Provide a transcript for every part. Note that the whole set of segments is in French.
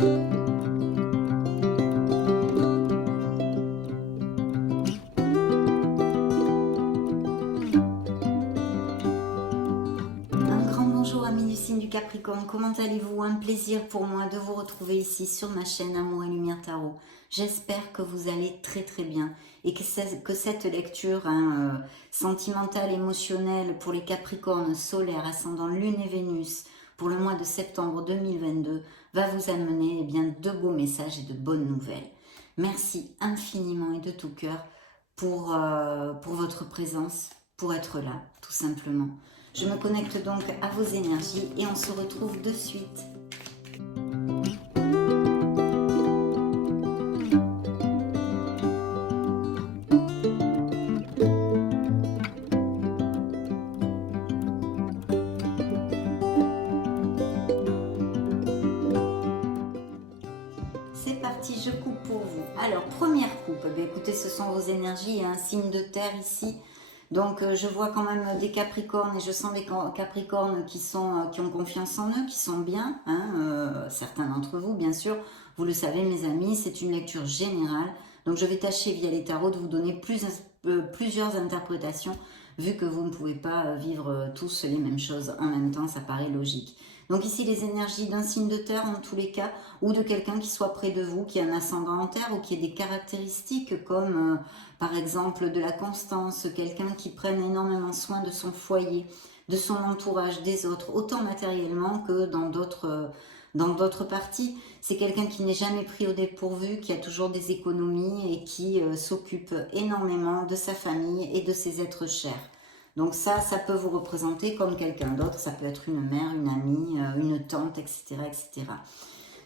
Un grand bonjour amis du signe du Capricorne, comment allez-vous? Un plaisir pour moi de vous retrouver ici sur ma chaîne Amour et Lumière Tarot. J'espère que vous allez très très bien et que cette lecture sentimentale, émotionnelle pour les Capricornes solaires, ascendant Lune et Vénus pour le mois de septembre 2022 va vous amener de beaux messages et de bonnes nouvelles. Merci infiniment et de tout cœur pour votre présence, pour être là, tout simplement. Je me connecte donc à vos énergies et on se retrouve de suite. C'est parti, je coupe pour vous. Alors, première coupe, écoutez, ce sont vos énergies, il y a un signe de terre ici. Donc, je vois quand même des Capricornes et je sens des Capricornes qui ont confiance en eux, qui sont bien. Certains d'entre vous, bien sûr, vous le savez, mes amis, c'est une lecture générale. Donc, je vais tâcher via les tarots de vous donner plusieurs interprétations, vu que vous ne pouvez pas vivre tous les mêmes choses en même temps, ça paraît logique. Donc ici, les énergies d'un signe de terre, en tous les cas, ou de quelqu'un qui soit près de vous, qui a un ascendant en terre, ou qui ait des caractéristiques comme, par exemple, de la constance, quelqu'un qui prenne énormément soin de son foyer, de son entourage, des autres, autant matériellement que dans d'autres parties. C'est quelqu'un qui n'est jamais pris au dépourvu, qui a toujours des économies et qui s'occupe énormément de sa famille et de ses êtres chers. Donc ça peut vous représenter comme quelqu'un d'autre, ça peut être une mère, une amie, une tante, etc., etc.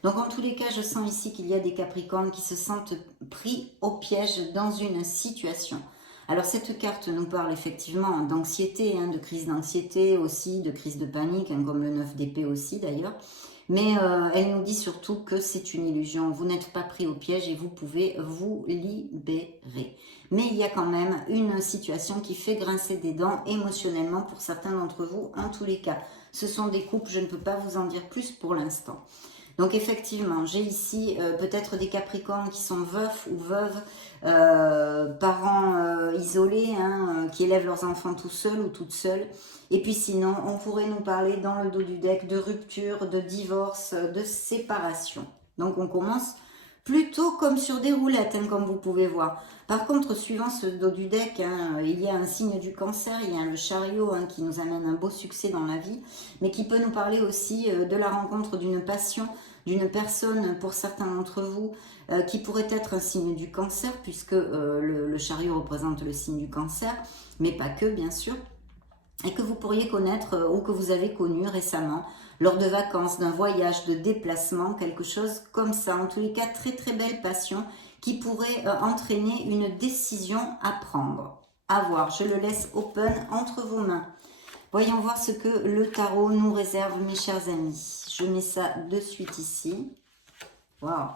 Donc en tous les cas, je sens ici qu'il y a des Capricornes qui se sentent pris au piège dans une situation. Alors cette carte nous parle effectivement d'anxiété, de crise d'anxiété aussi, de crise de panique, comme le 9 d'épée aussi d'ailleurs. Mais elle nous dit surtout que c'est une illusion, vous n'êtes pas pris au piège et vous pouvez vous libérer. Mais il y a quand même une situation qui fait grincer des dents émotionnellement pour certains d'entre vous, en tous les cas. Ce sont des couples, je ne peux pas vous en dire plus pour l'instant. Donc effectivement, j'ai ici peut-être des Capricornes qui sont veufs ou veuves, parents isolés, qui élèvent leurs enfants tout seuls ou toutes seules. Et puis sinon, on pourrait nous parler dans le dos du deck de rupture, de divorce, de séparation. Donc on commence plutôt comme sur des roulettes, comme vous pouvez voir. Par contre, suivant ce dos du deck, il y a un signe du Cancer, il y a le chariot qui nous amène un beau succès dans la vie, mais qui peut nous parler aussi de la rencontre d'une passion, d'une personne pour certains d'entre vous, qui pourrait être un signe du Cancer, puisque le chariot représente le signe du Cancer, mais pas que, bien sûr, et que vous pourriez connaître ou que vous avez connu récemment, lors de vacances, d'un voyage, de déplacement, quelque chose comme ça. En tous les cas, très très belle passion qui pourrait entraîner une décision à prendre. À voir, je le laisse open entre vos mains. Voyons voir ce que le tarot nous réserve, mes chers amis. Je mets ça de suite ici. Waouh!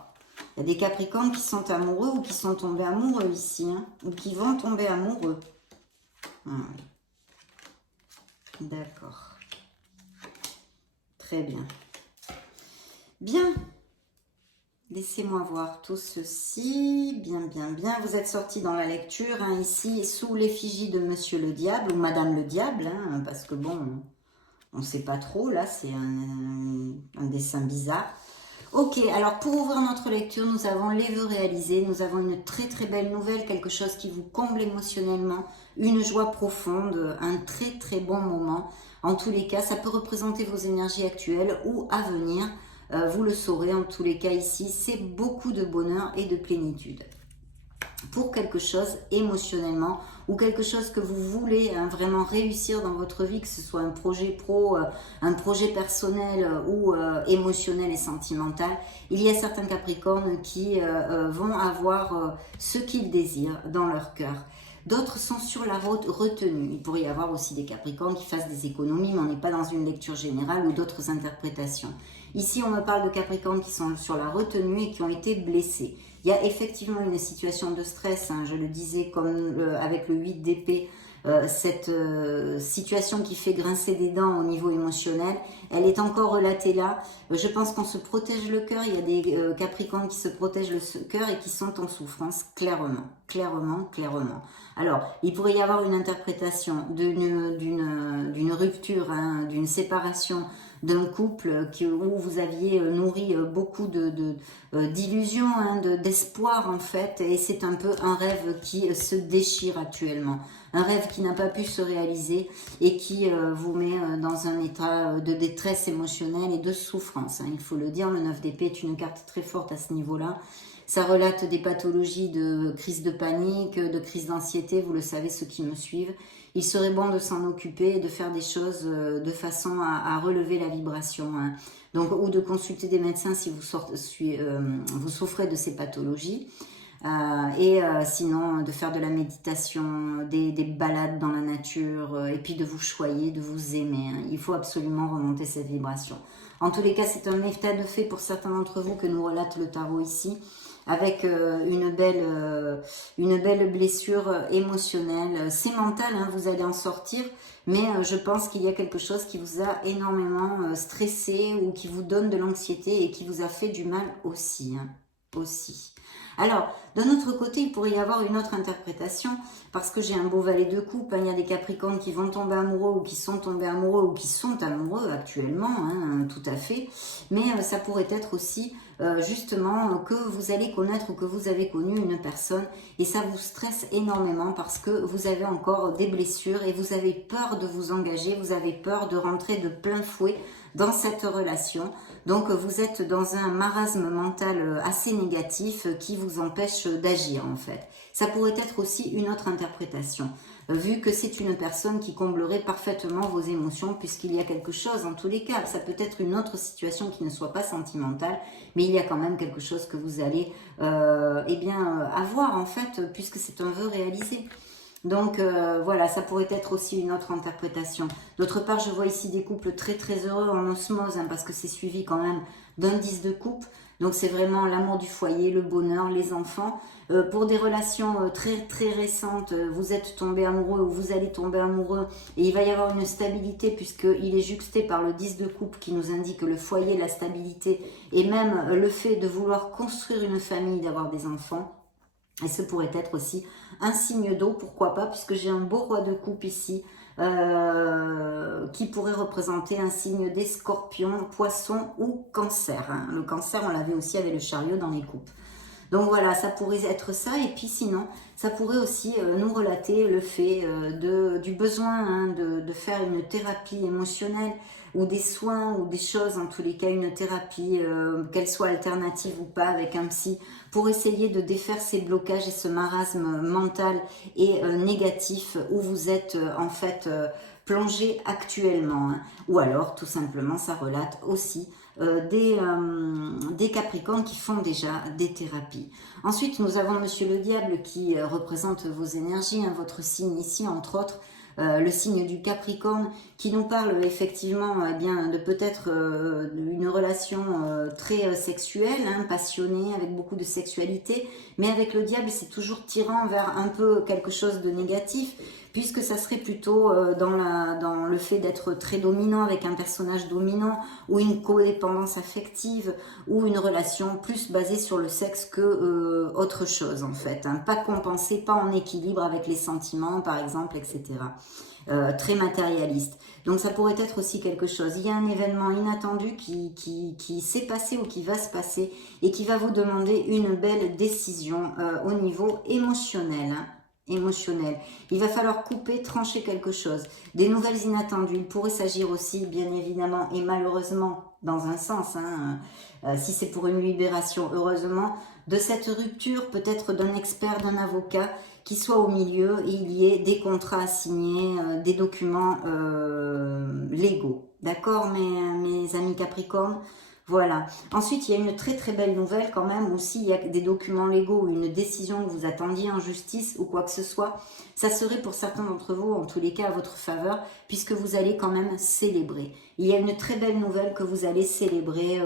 Il y a des Capricornes qui sont amoureux ou qui sont tombés amoureux ici, ou qui vont tomber amoureux. D'accord. Très bien. Bien. Laissez-moi voir tout ceci. Bien, bien, bien. Vous êtes sortis dans la lecture, ici, sous l'effigie de Monsieur le Diable, ou Madame le Diable, parce que bon, on ne sait pas trop, là, c'est un dessin bizarre. Ok, alors pour ouvrir notre lecture, nous avons les vœux réalisés, nous avons une très très belle nouvelle, quelque chose qui vous comble émotionnellement, une joie profonde, un très très bon moment. En tous les cas, ça peut représenter vos énergies actuelles ou à venir, vous le saurez en tous les cas ici, c'est beaucoup de bonheur et de plénitude. Pour quelque chose émotionnellement ou quelque chose que vous voulez vraiment réussir dans votre vie, que ce soit un projet pro, un projet personnel ou émotionnel et sentimental, il y a certains Capricornes qui vont avoir ce qu'ils désirent dans leur cœur. D'autres sont sur la retenue. Il pourrait y avoir aussi des Capricornes qui fassent des économies, mais on n'est pas dans une lecture générale ou d'autres interprétations. Ici, on me parle de Capricornes qui sont sur la retenue et qui ont été blessés. Il y a effectivement une situation de stress, je le disais, comme avec le 8 d'épée, cette situation qui fait grincer des dents au niveau émotionnel, elle est encore relatée là. Je pense qu'on se protège le cœur. Il y a des Capricornes qui se protègent le cœur et qui sont en souffrance, clairement, clairement, clairement. Alors, il pourrait y avoir une interprétation d'une rupture, hein, d'une séparation d'un couple où vous aviez nourri beaucoup d'illusions, hein, d'espoir en fait, et c'est un peu un rêve qui se déchire actuellement. Un rêve qui n'a pas pu se réaliser et qui vous met dans un état de détresse émotionnelle et de souffrance, hein, il faut le dire. Le 9 d'épée est une carte très forte à ce niveau-là. Ça relate des pathologies de crise de panique, de crise d'anxiété, vous le savez ceux qui me suivent. Il serait bon de s'en occuper et de faire des choses de façon à relever la vibration, hein. Donc, ou de consulter des médecins si vous souffrez de ces pathologies. Sinon, de faire de la méditation, des balades dans la nature, et puis de vous choyer, de vous aimer, hein. Il faut absolument remonter cette vibration. En tous les cas, c'est un état de fait pour certains d'entre vous que nous relate le tarot ici, avec une belle blessure émotionnelle. C'est mental, hein, vous allez en sortir, mais je pense qu'il y a quelque chose qui vous a énormément stressé ou qui vous donne de l'anxiété et qui vous a fait du mal aussi, hein, aussi. Alors, d'un autre côté, il pourrait y avoir une autre interprétation, parce que j'ai un beau valet de coupe, hein, il y a des Capricornes qui vont tomber amoureux, ou qui sont tombés amoureux, ou qui sont amoureux actuellement, hein, tout à fait, mais ça pourrait être aussi justement que vous allez connaître ou que vous avez connu une personne, et ça vous stresse énormément, parce que vous avez encore des blessures, et vous avez peur de vous engager, vous avez peur de rentrer de plein fouet dans cette relation. Donc vous êtes dans un marasme mental assez négatif qui vous empêche d'agir en fait. Ça pourrait être aussi une autre interprétation, vu que c'est une personne qui comblerait parfaitement vos émotions, puisqu'il y a quelque chose en tous les cas. Ça peut être une autre situation qui ne soit pas sentimentale, mais il y a quand même quelque chose que vous allez avoir en fait, puisque c'est un vœu réalisé. Donc voilà, ça pourrait être aussi une autre interprétation. D'autre part, je vois ici des couples très très heureux en osmose, hein, parce que c'est suivi quand même d'un 10 de coupe. Donc c'est vraiment l'amour du foyer, le bonheur, les enfants. Pour des relations très très récentes, vous êtes tombé amoureux ou vous allez tomber amoureux, et il va y avoir une stabilité, puisqu'il est juxté par le 10 de coupe qui nous indique le foyer, la stabilité, et même le fait de vouloir construire une famille, d'avoir des enfants. Et ce pourrait être aussi un signe d'eau, pourquoi pas, puisque j'ai un beau roi de coupe ici, qui pourrait représenter un signe des scorpions, poissons ou cancer, hein. Le cancer, on l'avait aussi avec le chariot dans les coupes. Donc voilà, ça pourrait être ça. Et puis sinon, ça pourrait aussi nous relater le fait du besoin, hein, de faire une thérapie émotionnelle, ou des soins, ou des choses, en tous les cas une thérapie, qu'elle soit alternative ou pas, avec un psy, pour essayer de défaire ces blocages et ce marasme mental et négatif où vous êtes en fait plongé actuellement, hein. Ou alors tout simplement ça relate aussi des Capricornes qui font déjà des thérapies. Ensuite nous avons Monsieur le Diable qui représente vos énergies, hein, votre signe ici entre autres. Le signe du Capricorne qui nous parle effectivement de peut-être une relation très sexuelle, hein, passionnée, avec beaucoup de sexualité, mais avec le diable c'est toujours tirant vers un peu quelque chose de négatif, puisque ça serait plutôt dans le fait d'être très dominant, avec un personnage dominant, ou une codépendance affective, ou une relation plus basée sur le sexe que autre chose en fait, hein. Pas compensé, pas en équilibre avec les sentiments par exemple, etc. Très matérialiste. Donc ça pourrait être aussi quelque chose. Il y a un événement inattendu qui s'est passé ou qui va se passer, et qui va vous demander une belle décision au niveau émotionnel, hein. Émotionnel. Il va falloir couper, trancher quelque chose. Des nouvelles inattendues. Il pourrait s'agir aussi, bien évidemment, et malheureusement, dans un sens, hein, si c'est pour une libération, heureusement, de cette rupture, peut-être d'un expert, d'un avocat, qui soit au milieu, et il y ait des contrats à signer, des documents légaux. D'accord, mes amis Capricorne? Voilà. Ensuite, il y a une très très belle nouvelle quand même, ou s'il y a des documents légaux ou une décision que vous attendiez en justice ou quoi que ce soit, ça serait pour certains d'entre vous, en tous les cas, à votre faveur, puisque vous allez quand même célébrer. Il y a une très belle nouvelle que vous allez célébrer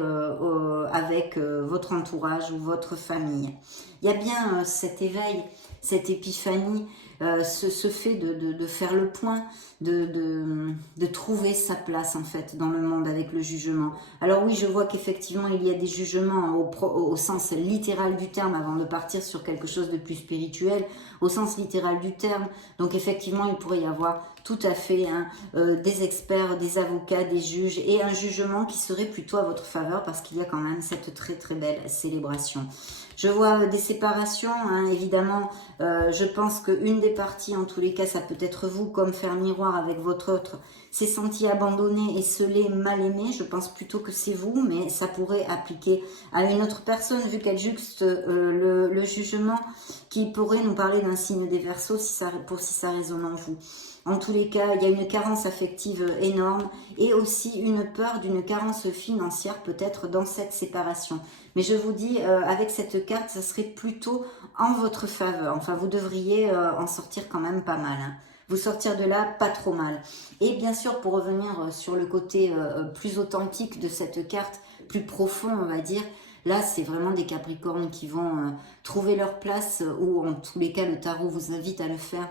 avec votre entourage ou votre famille. Il y a bien cet éveil, cette épiphanie, ce fait de faire le point, de trouver sa place en fait dans le monde avec le jugement. Alors oui, je vois qu'effectivement il y a des jugements au sens littéral du terme avant de partir sur quelque chose de plus spirituel, au sens littéral du terme. Donc effectivement il pourrait y avoir tout à fait des experts, des avocats, des juges et un jugement qui serait plutôt à votre faveur parce qu'il y a quand même cette très très belle célébration. Je vois des séparations, évidemment, je pense qu'une des parties, en tous les cas, ça peut être vous, comme faire miroir avec votre autre, s'est senti abandonné et scellé, mal aimé. Je pense plutôt que c'est vous, mais ça pourrait appliquer à une autre personne, vu qu'elle juxte le jugement, qui pourrait nous parler d'un signe des Verseaux, si ça résonne en vous. En tous les cas, il y a une carence affective énorme et aussi une peur d'une carence financière peut-être dans cette séparation. Mais je vous dis, avec cette carte, ça serait plutôt en votre faveur. Enfin, vous devriez en sortir quand même pas mal. Vous sortir de là pas trop mal. Et bien sûr, pour revenir sur le côté plus authentique de cette carte, plus profond, on va dire, là, c'est vraiment des Capricornes qui vont trouver leur place, ou en tous les cas, le tarot vous invite à le faire,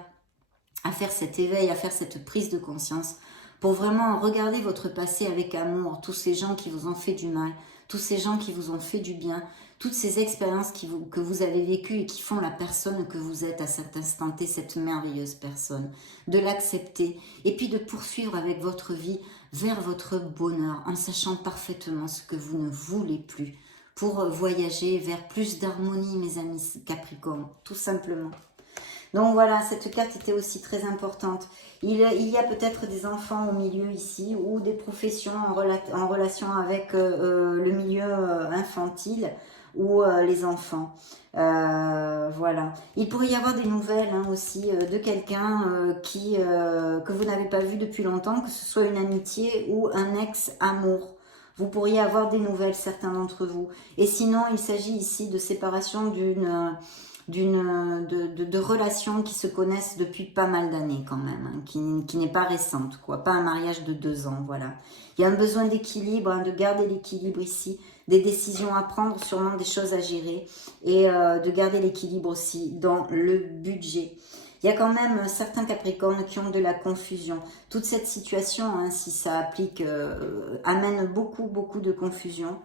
à faire cet éveil, à faire cette prise de conscience, pour vraiment regarder votre passé avec amour, tous ces gens qui vous ont fait du mal, tous ces gens qui vous ont fait du bien, toutes ces expériences que vous avez vécues et qui font la personne que vous êtes à cet instant T, cette merveilleuse personne, de l'accepter et puis de poursuivre avec votre vie vers votre bonheur en sachant parfaitement ce que vous ne voulez plus pour voyager vers plus d'harmonie, mes amis Capricorne, tout simplement. Donc voilà, cette carte était aussi très importante. Il y a peut-être des enfants au milieu ici ou des professions en relation avec le milieu infantile ou les enfants. Voilà. Il pourrait y avoir des nouvelles aussi de quelqu'un que vous n'avez pas vu depuis longtemps, que ce soit une amitié ou un ex-amour. Vous pourriez avoir des nouvelles, certains d'entre vous. Et sinon, il s'agit ici de séparation de relations qui se connaissent depuis pas mal d'années quand même, qui n'est pas récente, quoi, pas un mariage de 2 ans, voilà. Il y a un besoin d'équilibre, de garder l'équilibre ici, des décisions à prendre, sûrement des choses à gérer, et de garder l'équilibre aussi dans le budget. Il y a quand même certains Capricornes qui ont de la confusion. Toute cette situation, si ça applique, amène beaucoup de confusion.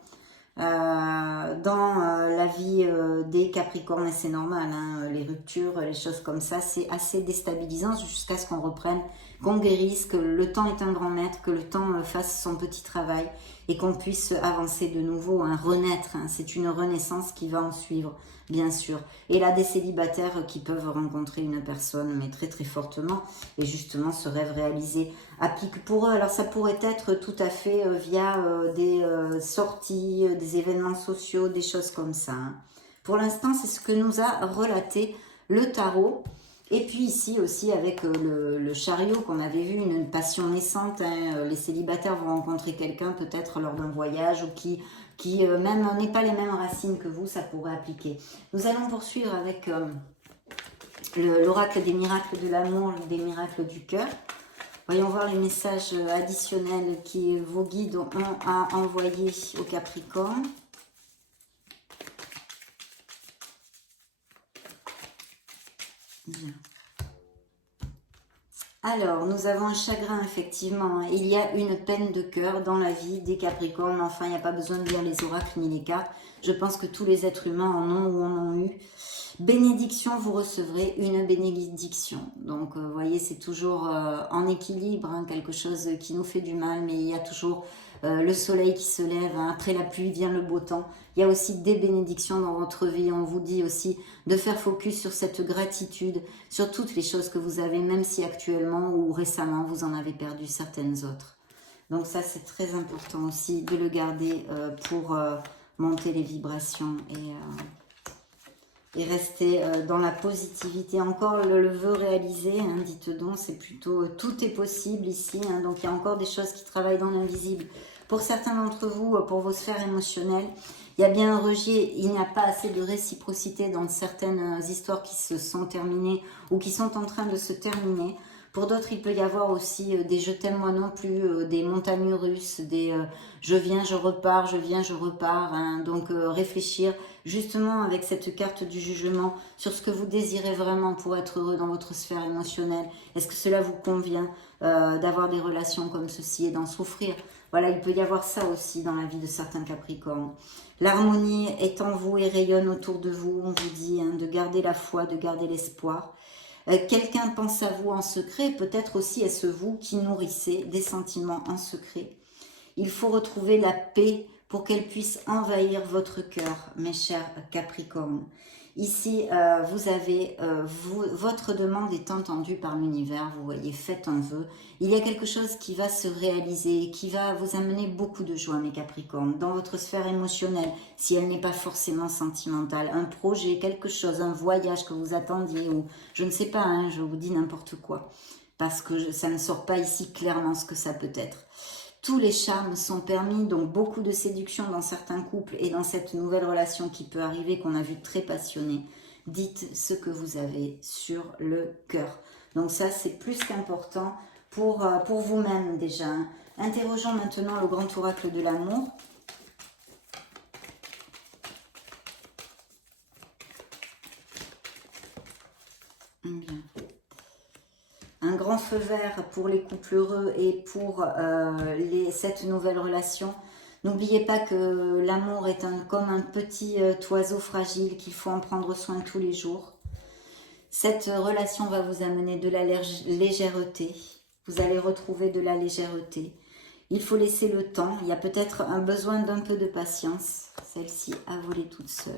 Dans la vie des Capricornes, et c'est normal, les ruptures, les choses comme ça, c'est assez déstabilisant jusqu'à ce qu'on reprenne, qu'on guérisse, que le temps est un grand maître, que le temps fasse son petit travail et qu'on puisse avancer de nouveau, renaître. C'est une renaissance qui va en suivre, bien sûr. Et là, des célibataires qui peuvent rencontrer une personne, mais très très fortement, et justement ce rêve réalisé applique pour eux. Alors ça pourrait être tout à fait via des sorties, des événements sociaux, des choses comme ça. Pour l'instant, c'est ce que nous a relaté le tarot. Et puis ici aussi avec le chariot qu'on avait vu, une passion naissante. Les célibataires vont rencontrer quelqu'un peut-être lors d'un voyage ou qui même n'est pas les mêmes racines que vous, ça pourrait appliquer. Nous allons poursuivre avec l'oracle des miracles de l'amour, des miracles du cœur. Voyons voir les messages additionnels que vos guides ont à envoyer au Capricorne. Bien. Alors, nous avons un chagrin, effectivement. Il y a une peine de cœur dans la vie des Capricornes. Enfin, il n'y a pas besoin de lire les oracles ni les cartes. Je pense que tous les êtres humains en ont ou en ont eu. Bénédiction, vous recevrez une bénédiction. Donc, vous voyez, c'est toujours en équilibre, quelque chose qui nous fait du mal, mais il y a toujours le soleil qui se lève. Après la pluie vient le beau temps. Il y a aussi des bénédictions dans votre vie. On vous dit aussi de faire focus sur cette gratitude, sur toutes les choses que vous avez, même si actuellement ou récemment, vous en avez perdu certaines autres. Donc ça, c'est très important aussi de le garder pour monter les vibrations et rester dans la positivité. Encore le vœu réalisé, dites donc, c'est plutôt tout est possible ici. Donc il y a encore des choses qui travaillent dans l'invisible. Pour certains d'entre vous, pour vos sphères émotionnelles, il y a bien un rejet, il n'y a pas assez de réciprocité dans certaines histoires qui se sont terminées ou qui sont en train de se terminer. Pour d'autres, il peut y avoir aussi des je t'aime moi non plus, des montagnes russes, des je viens, je repars, je viens, je repars. Hein. Donc réfléchir justement avec cette carte du jugement sur ce que vous désirez vraiment pour être heureux dans votre sphère émotionnelle. Est-ce que cela vous convient d'avoir des relations comme ceci et d'en souffrir? Voilà, il peut y avoir ça aussi dans la vie de certains Capricornes. L'harmonie est en vous et rayonne autour de vous. On vous dit hein, de garder la foi, de garder l'espoir. Quelqu'un pense à vous en secret, peut-être aussi est-ce vous qui nourrissez des sentiments en secret. Il faut retrouver la paix pour qu'elle puisse envahir votre cœur, mes chers Capricornes. Ici, vous avez, votre demande est entendue par l'univers, vous voyez, faites un vœu. Il y a quelque chose qui va se réaliser, qui va vous amener beaucoup de joie, mes Capricornes, dans votre sphère émotionnelle, si elle n'est pas forcément sentimentale. Un projet, quelque chose, un voyage que vous attendiez, ou je ne sais pas, hein, je vous dis n'importe quoi, parce que ça ne sort pas ici clairement ce que ça peut être. Tous les charmes sont permis, donc beaucoup de séduction dans certains couples et dans cette nouvelle relation qui peut arriver, qu'on a vu très passionnée. Dites ce que vous avez sur le cœur. Donc ça, c'est plus qu'important pour vous-même déjà. Hein. Interrogeons maintenant le grand oracle de l'amour. Bien. Un grand feu vert pour les couples heureux et pour cette nouvelle relation. N'oubliez pas que l'amour est comme un petit oiseau fragile qu'il faut en prendre soin tous les jours. Cette relation va vous amener de la légèreté. Vous allez retrouver de la légèreté. Il faut laisser le temps. Il y a peut-être un besoin d'un peu de patience. Celle-ci a volé toute seule.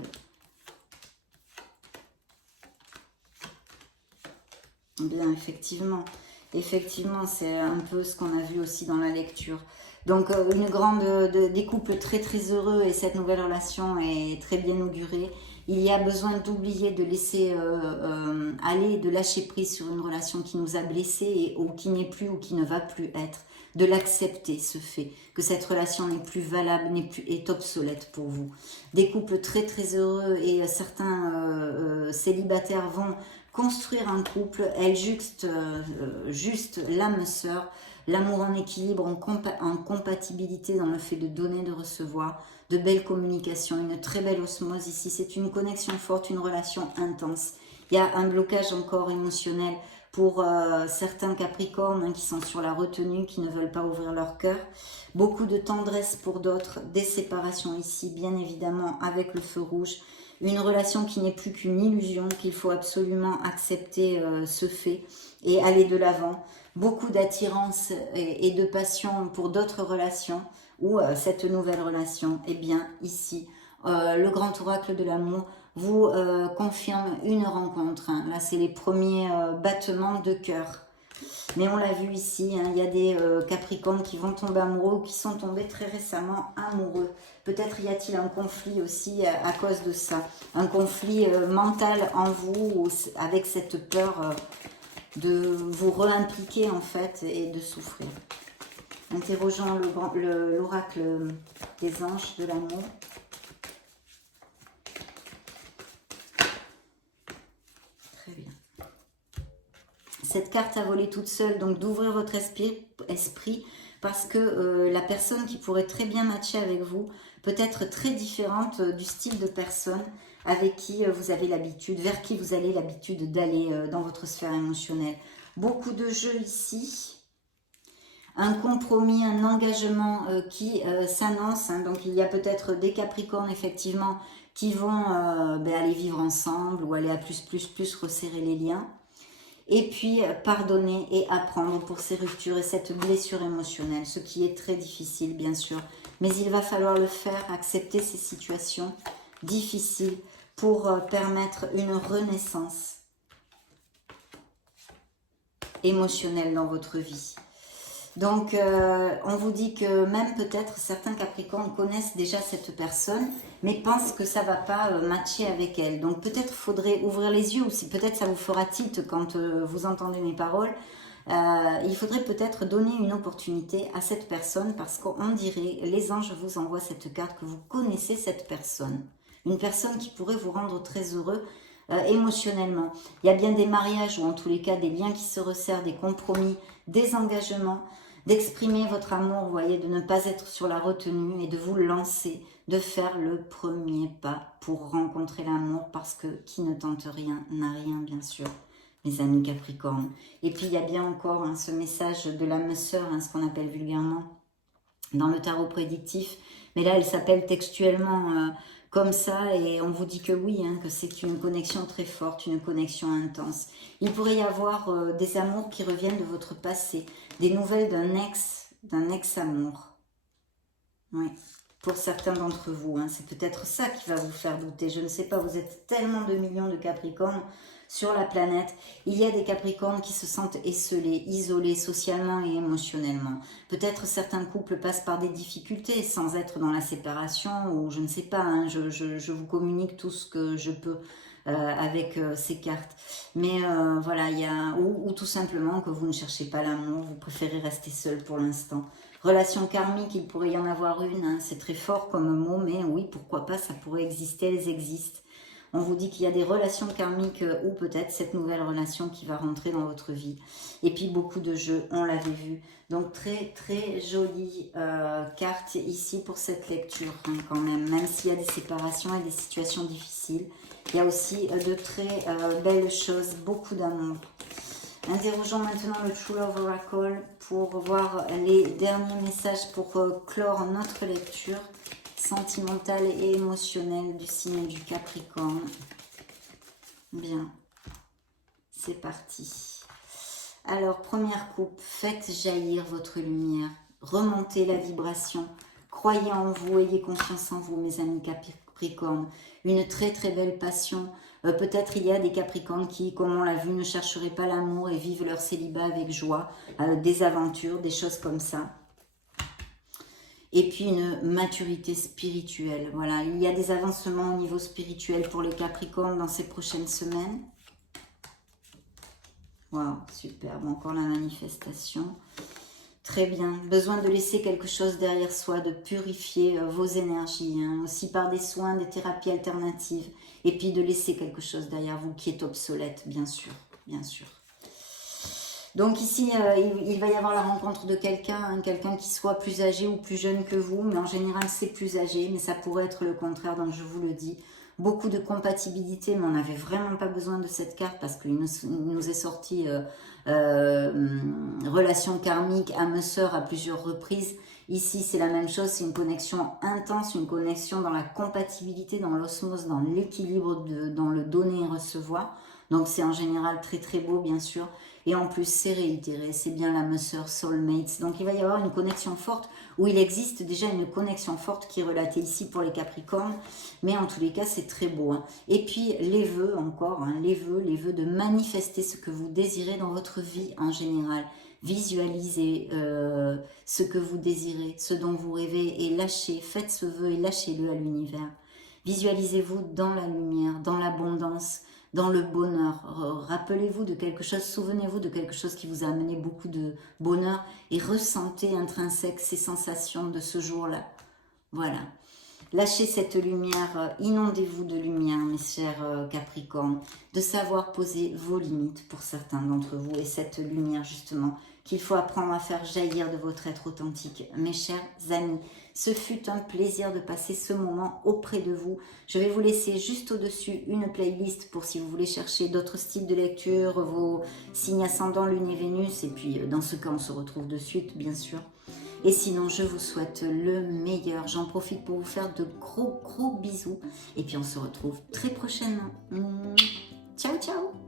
Bien, effectivement, c'est un peu ce qu'on a vu aussi dans la lecture. Donc, des couples très très heureux et cette nouvelle relation est très bien augurée. Il y a besoin d'oublier, de laisser aller, de lâcher prise sur une relation qui nous a blessés ou qui n'est plus ou qui ne va plus être. De l'accepter, ce fait, que cette relation n'est plus valable, est obsolète pour vous. Des couples très très heureux et certains célibataires vont construire un couple, elle juste l'âme sœur, l'amour en équilibre, en compatibilité dans le fait de donner, de recevoir, de belles communications, une très belle osmose ici. C'est une connexion forte, une relation intense. Il y a un blocage encore émotionnel pour certains Capricornes hein, qui sont sur la retenue, qui ne veulent pas ouvrir leur cœur. Beaucoup de tendresse pour d'autres, des séparations ici, bien évidemment, avec le feu rouge. Une relation qui n'est plus qu'une illusion, qu'il faut absolument accepter ce fait et aller de l'avant. Beaucoup d'attirance et de passion pour d'autres relations ou cette nouvelle relation. Eh bien, ici, le grand oracle de l'amour vous confirme une rencontre. Hein. Là, c'est les premiers battements de cœur. Mais on l'a vu ici, hein, il y a des Capricornes qui vont tomber amoureux ou qui sont tombés très récemment amoureux. Peut-être y a-t-il un conflit aussi à cause de ça. Un conflit mental en vous avec cette peur de vous réimpliquer en fait et de souffrir. Interrogeons l'oracle des anges de l'amour. Très bien. Cette carte a volé toute seule, donc d'ouvrir votre esprit parce que la personne qui pourrait très bien matcher avec vous peut être très différente du style de personne avec qui vous avez l'habitude, vers qui vous avez l'habitude d'aller dans votre sphère émotionnelle. Beaucoup de jeux ici, un compromis, un engagement qui s'annonce. Hein, donc il y a peut-être des Capricornes effectivement qui vont aller vivre ensemble ou aller à plus resserrer les liens. Et puis pardonner et apprendre pour ces ruptures et cette blessure émotionnelle, ce qui est très difficile bien sûr. Mais il va falloir le faire, accepter ces situations difficiles pour permettre une renaissance émotionnelle dans votre vie. Donc, on vous dit que même peut-être certains Capricornes connaissent déjà cette personne, mais pensent que ça ne va pas matcher avec elle. Donc, peut-être faudrait ouvrir les yeux, ou si peut-être ça vous fera tilt quand vous entendez mes paroles. Il faudrait peut-être donner une opportunité à cette personne, parce qu'on dirait, les anges vous envoient cette carte, que vous connaissez cette personne. Une personne qui pourrait vous rendre très heureux, émotionnellement. Il y a bien des mariages ou en tous les cas des liens qui se resserrent, des compromis, des engagements, d'exprimer votre amour, vous voyez, de ne pas être sur la retenue et de vous lancer, de faire le premier pas pour rencontrer l'amour parce que qui ne tente rien n'a rien, bien sûr, mes amis Capricorne. Et puis il y a bien encore hein, ce message de l'âme sœur, hein, ce qu'on appelle vulgairement dans le tarot prédictif, mais là elle s'appelle textuellement comme ça et on vous dit que oui, hein, que c'est une connexion très forte, une connexion intense. Il pourrait y avoir des amours qui reviennent de votre passé, des nouvelles d'un ex-amour. Oui, pour certains d'entre vous, hein, c'est peut-être ça qui va vous faire douter, je ne sais pas, vous êtes tellement de millions de Capricornes sur la planète, il y a des Capricornes qui se sentent esselés, isolés socialement et émotionnellement. Peut-être certains couples passent par des difficultés sans être dans la séparation ou je ne sais pas, hein, je vous communique tout ce que je peux avec ces cartes. Mais voilà, il y a, ou tout simplement que vous ne cherchez pas l'amour, vous préférez rester seul pour l'instant. Relation karmique, il pourrait y en avoir une, hein, c'est très fort comme mot, mais oui, pourquoi pas, ça pourrait exister, elles existent. On vous dit qu'il y a des relations karmiques ou peut-être cette nouvelle relation qui va rentrer dans votre vie. Et puis beaucoup de jeux, on l'avait vu. Donc très très jolie carte ici pour cette lecture hein, quand même s'il y a des séparations et des situations difficiles. Il y a aussi de très belles choses, beaucoup d'amour. Interrogeons maintenant le True Love Oracle pour voir les derniers messages pour clore notre lecture sentimentale et émotionnelle du signe du Capricorne. Bien, c'est parti. Alors, première coupe, faites jaillir votre lumière, remontez la vibration, croyez en vous, ayez confiance en vous, mes amis Capricorne. Une très très belle passion. Peut-être il y a des Capricornes qui, comme on l'a vu, ne chercheraient pas l'amour et vivent leur célibat avec joie, des aventures, des choses comme ça. Et puis une maturité spirituelle. Voilà, il y a des avancements au niveau spirituel pour les Capricornes dans ces prochaines semaines. Waouh, superbe, encore la manifestation. Très bien, besoin de laisser quelque chose derrière soi, de purifier vos énergies, hein, aussi par des soins, des thérapies alternatives, et puis de laisser quelque chose derrière vous qui est obsolète, bien sûr, bien sûr. Donc ici, il va y avoir la rencontre de quelqu'un, hein, quelqu'un qui soit plus âgé ou plus jeune que vous, mais en général c'est plus âgé, mais ça pourrait être le contraire, donc je vous le dis. Beaucoup de compatibilité, mais on n'avait vraiment pas besoin de cette carte parce qu'il nous est sorti relation karmique, âme sœur à plusieurs reprises. Ici, c'est la même chose, c'est une connexion intense, une connexion dans la compatibilité, dans l'osmose, dans l'équilibre, dans le donner et recevoir. Donc c'est en général très très beau, bien sûr. Et en plus, c'est réitéré, c'est bien l'âme sœur, soulmates. Donc il va y avoir une connexion forte, où il existe déjà une connexion forte qui est relatée ici pour les Capricornes. Mais en tous les cas, c'est très beau. Hein. Et puis les vœux encore, hein, les vœux de manifester ce que vous désirez dans votre vie en général. Visualisez ce que vous désirez, ce dont vous rêvez et lâchez, faites ce vœu et lâchez-le à l'univers. Visualisez-vous dans la lumière, dans l'abondance, dans le bonheur. Rappelez-vous de quelque chose, souvenez-vous de quelque chose qui vous a amené beaucoup de bonheur et ressentez intrinsèque ces sensations de ce jour-là. Voilà. Lâchez cette lumière, inondez-vous de lumière, mes chers Capricornes, de savoir poser vos limites pour certains d'entre vous et cette lumière justement qu'il faut apprendre à faire jaillir de votre être authentique. Mes chers amis, ce fut un plaisir de passer ce moment auprès de vous. Je vais vous laisser juste au-dessus une playlist pour si vous voulez chercher d'autres styles de lecture, vos signes ascendants, Lune et Vénus, et puis dans ce cas on se retrouve de suite bien sûr. Et sinon, je vous souhaite le meilleur. J'en profite pour vous faire de gros bisous. Et puis, on se retrouve très prochainement. Ciao, ciao!